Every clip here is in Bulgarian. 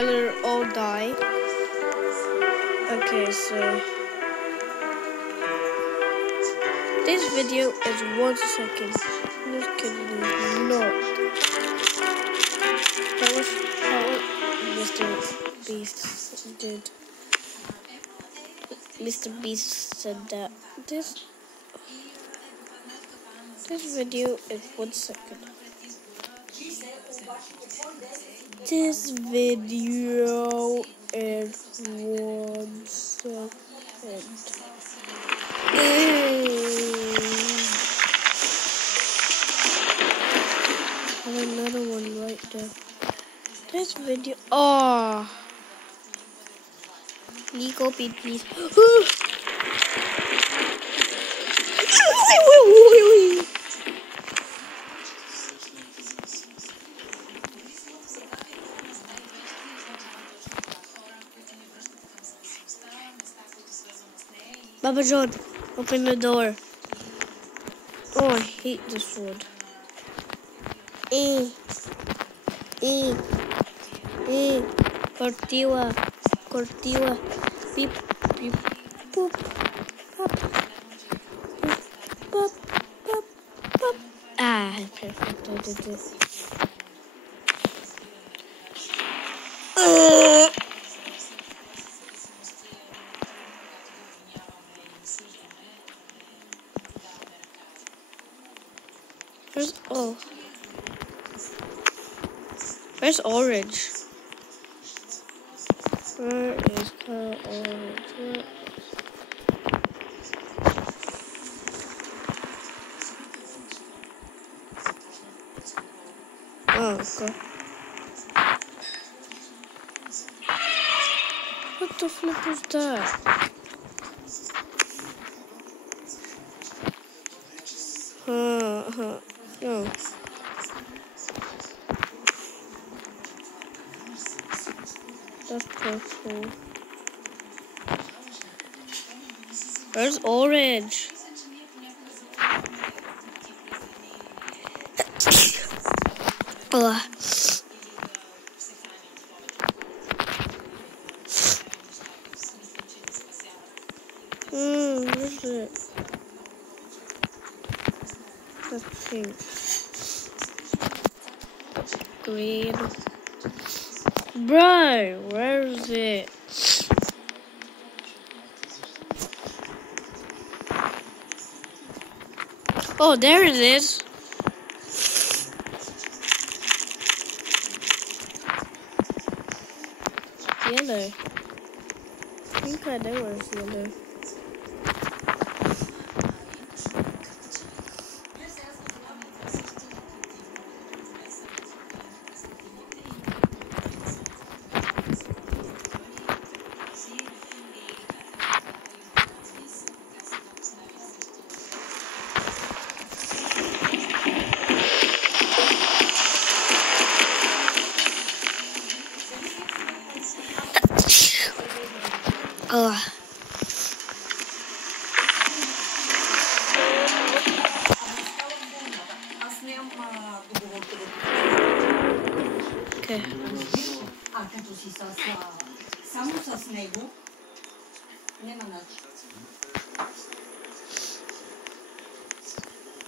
color all die. Okay, so this video is 1 second. This kid is not. That was Mr. Beast did. Mr. Beast said that this video is 1 second. This video is 1 second. Another one right there. This video. Oh, Nico, please. Baba John, open the door. Oh, I hate this word. Cortiva, beep, beep, boop, pop, pop, pop, pop. Ah, perfect, I did this. Where's orange? Where is the orange? Oh, God. What the flip is that? No. That's purple. Where's orange? Ugh. Where's it? That's pink. Green. Bro, where is it? Oh, there it is. Yellow. I think I know where it's yellow. Okay. А като си само с него, няма начин.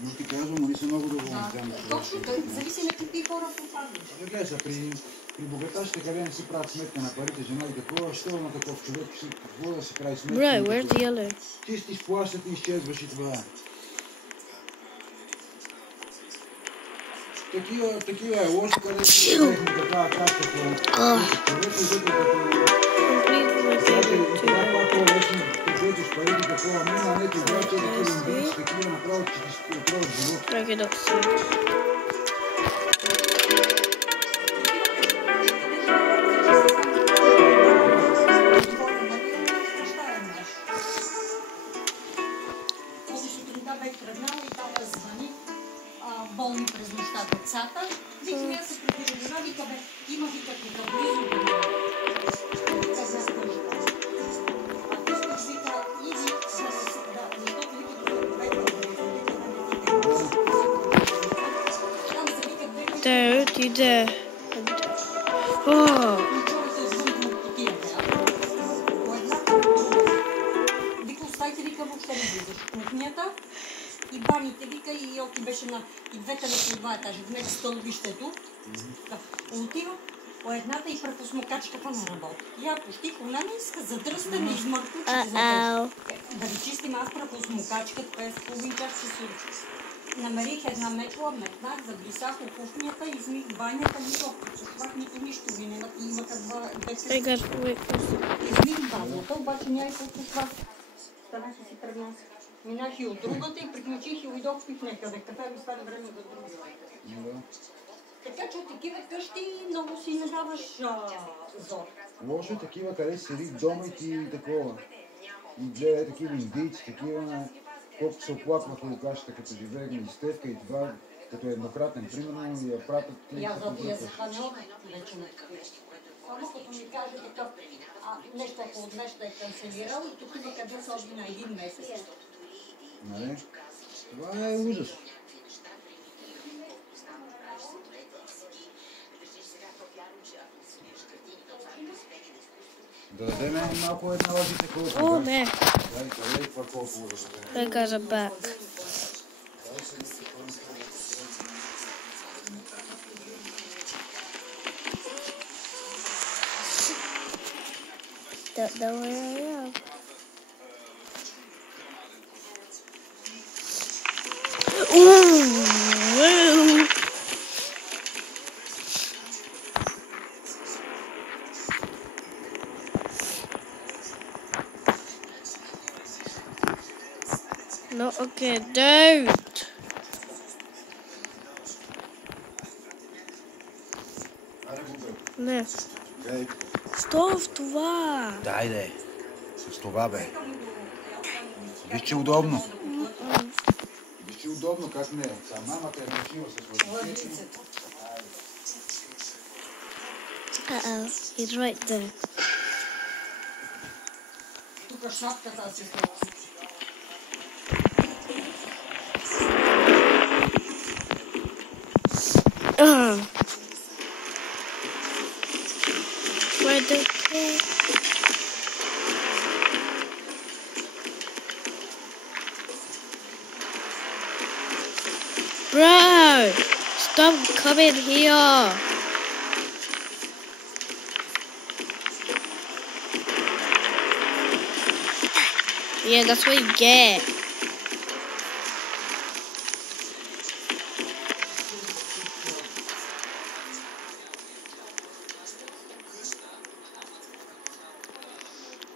Но ти казвам, они са много доволни. Точно, зависи на какви хора попаднеш. Гледай са, при богаташите, къде не си правят сметка на парите, жена и такова, що на такъв човек, какво да си прави сметка? Bro, where's the yellow? Ти си изплащат и изчезваш и това. Такива е лошо, където си такава карта по човек и вътре болни през нощта децата. Вика, аз се прибира жена, вика, има вика тук близо до една къща. А пускаш вика, иди, защото вика There, you there. Oh. беше и двете на два етажа, вместо стълбището. Отива по едната и прахосмокачката не работи. Я пущих, она не иска, задръстане, измъркучите за да ви чистим аз прахосмокачката, през половин час ще се намерих една метла, метнах, заблисах в кухнята, измих банята, нито прочухвах, нито нищо ви нема. Имаха два бекса. Измих банята, обаче няма и прочухвах. Станах и си тръгнах. Минах и от другата и приключих и уйдох пих някъде. Кафе ми стане време за друга. Така че от такива къщи много си не даваш зор. Лошо е такива, къде си седи в дома и ти такова. И гледа такива индийци, такива, колко се оплакваха от кашата, като живееха на изтевка и това, като еднократен, примерно, и я пратят ти. И аз за заханьона вече не такива. Само като ми каже такъв, нещо ако от нещо е канцелирал и тук къде са още на един месец. Нали? Това е ужас. Да дадем малко една лъжите колко. О, не. Дай това колко да They got it back. Don't know where I am. Ooh! No, okay, don't. Не. Що в това? Дайде. С това бе. Виж, че удобно. Виж, че удобно, как не е. Мамата е научила с лъжиците. Uh-oh, he's right there. Тук шапката си става. Where the kid? Bro, stop coming here. Yeah, that's what you get.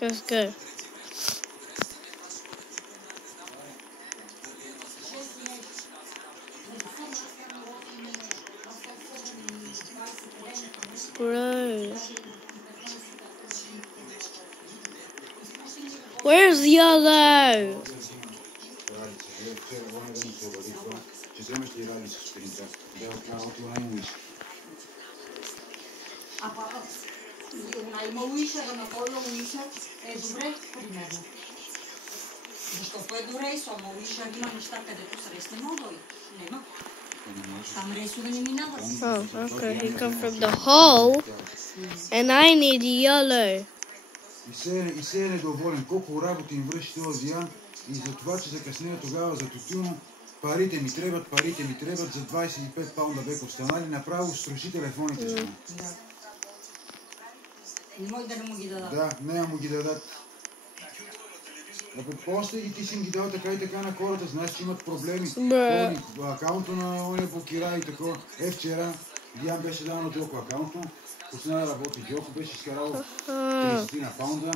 Let's go. Bro. Where's Yellow? Има уишера, на който уишер е добре, примерно. Защото е добре и сома уишер има неща, където срез не мога дойде. Нема. Там рейсове не минават. Oh, okay. He come from the hole, and I need yellow. И се е недоволен колко работа им върши този Ян и за това, че закъснея тогава за тютюна. Парите ми трябват за 25 паунда бек останали, направо струши телефоните си. Не може да не му ги дадат. Да, не му ги дадат. Ако после и ти си им ги дал така и така на хората, знаеш, че имат проблеми. Акаунта на оня блокира и такова. Вчера Диан беше дал на Джоко акаунта, почна да работи. Джоко беше изкарал 30 на паунда,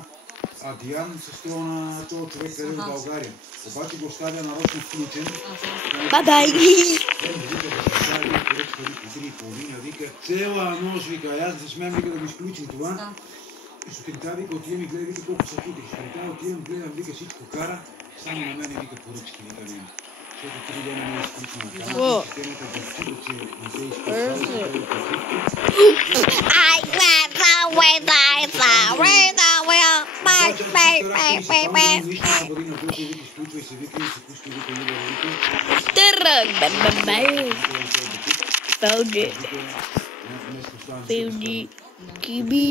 а Диан се стоя на този човек, къде в България. Обаче го оставя нарочно включен. Бай-бай! Вика, цела нощ, вика, аз да смеям да го изключим това. И сутринта, вика, отивам и гледа, вика, колко са хитри. Сутринта отивам, гледам, вика, всичко кара, само на мене, вика, поръчки, вика, няма. Защото 3 дена не е изключена камера, системата да чува, че не се изключва. Found it. Found it. Gibi.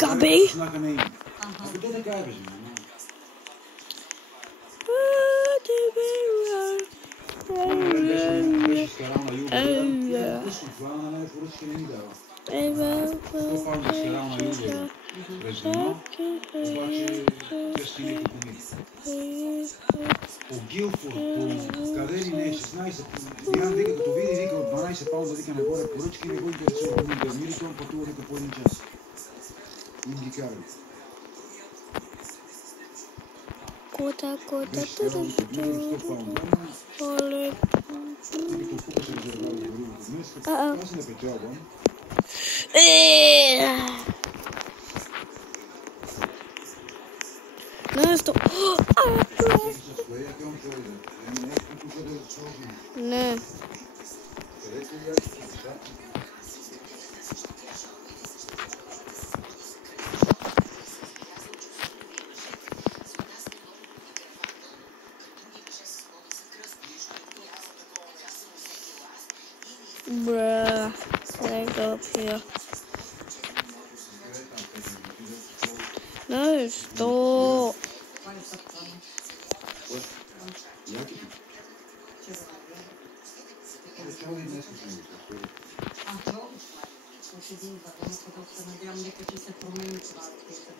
Gabi. Най поръчки не ми дава. Ела, 100 паунда изкарал на Юбер през едно, обаче 200 литри по мили. По Гилфорд, по къде ли не, 16, Диан вика, като види, вика от 12 паунда, вика нагоре поръчки, не го интересува по мили, мили, той пътува, вика по един час. Им ги карали. Кота, Беше изкарал от Юбер 100 паунда, оле. вика, колко се резервава за горивото днес, това си не печалба. No, stop. No. Bruh. Let's go up here. No, stop.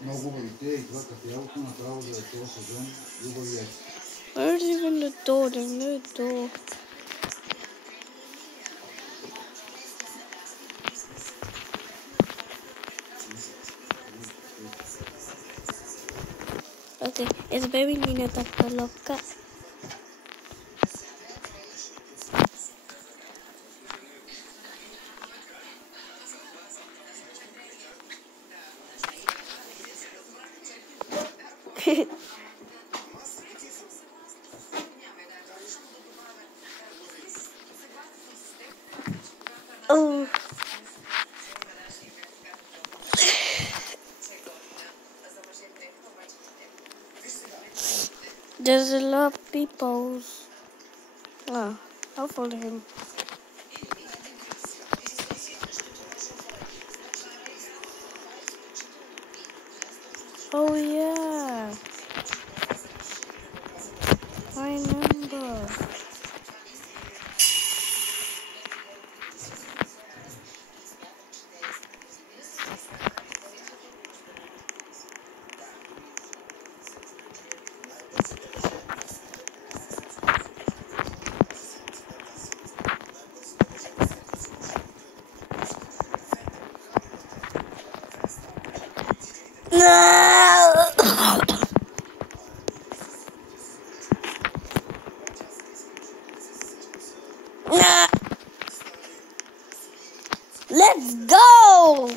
Много хубавите и това кафялото направо за този сезон. Хубави е. Where's even the door? There's no door. Okay, it's baby Nina taka loca. Oh. There's a lot of people. Oh, I'll follow him. Oh yeah. I remember. Let's go!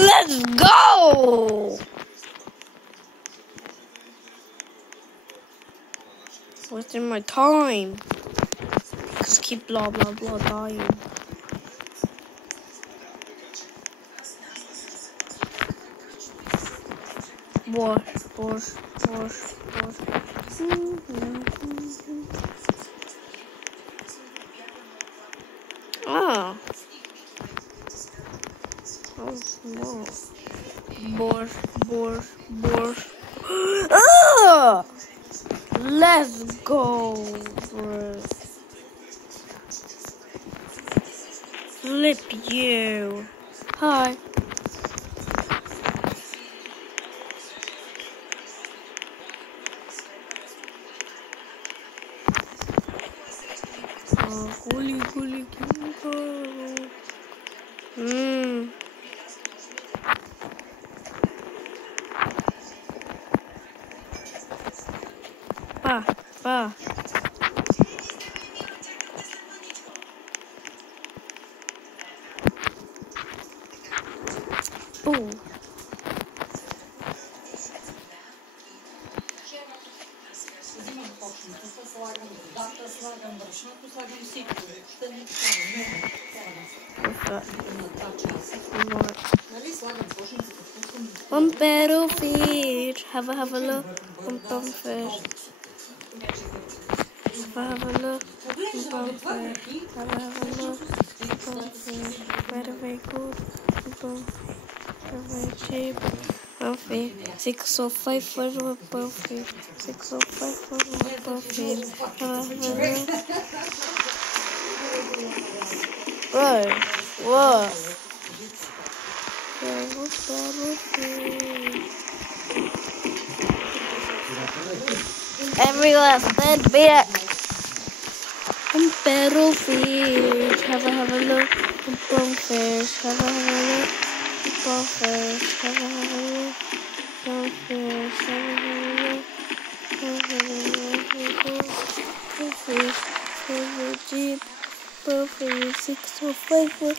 Let's go! Wasting my time. Just keep blah blah blah dying. Bosh. Ah. Oh no. Bosh. Ah! Let's go, bro. Flip you. Hi. Holy. Pa. Oh. взимам почницата, слагам водата, слагам брашното, слагам всичко. Въобще не слагам. На 2 часа. Нали, слагам почницата, пускам. On battlefield, have a look. On bonfire, have a look. On bonfire, have a look. On bonfire, very good. On bonfire, very cheap. Bonfire, 605 for the bonfire. 605 for the bonfire. Have a look. Bro, what? Everyone stand back. On battlefield, have a look. On bonfires, have a look. On bonfires, have a look. Bonfires, have a look. Bonfires, have a jeep. Bonfires, 605.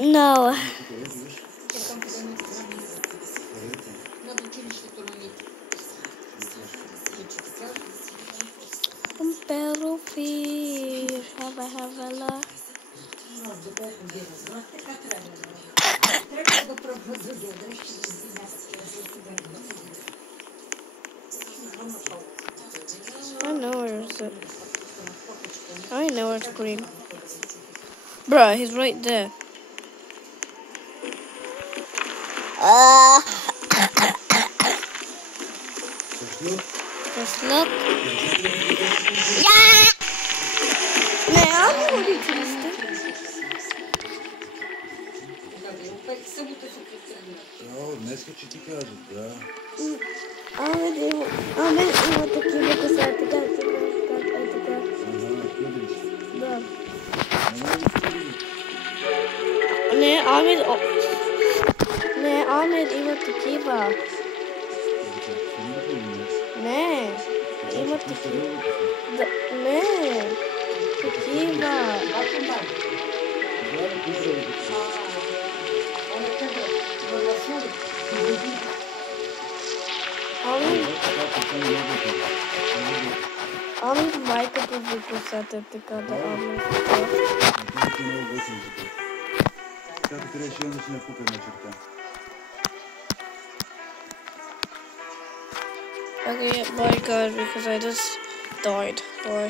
No. On battlefield, have a look. I know where is it. I know where it's green. Bruh, he's right there. Just look. Yeah! Не, аз не го чисти. Днеска че ти кажа, да. Ами има такива касети, така. Да. Не, Амед има такива. Не, има такива. Не, такива. Амед майката ви касета, така да Амед. Как трябваше да си напукам на черта. Okay, bye guys, because I just died. Bye.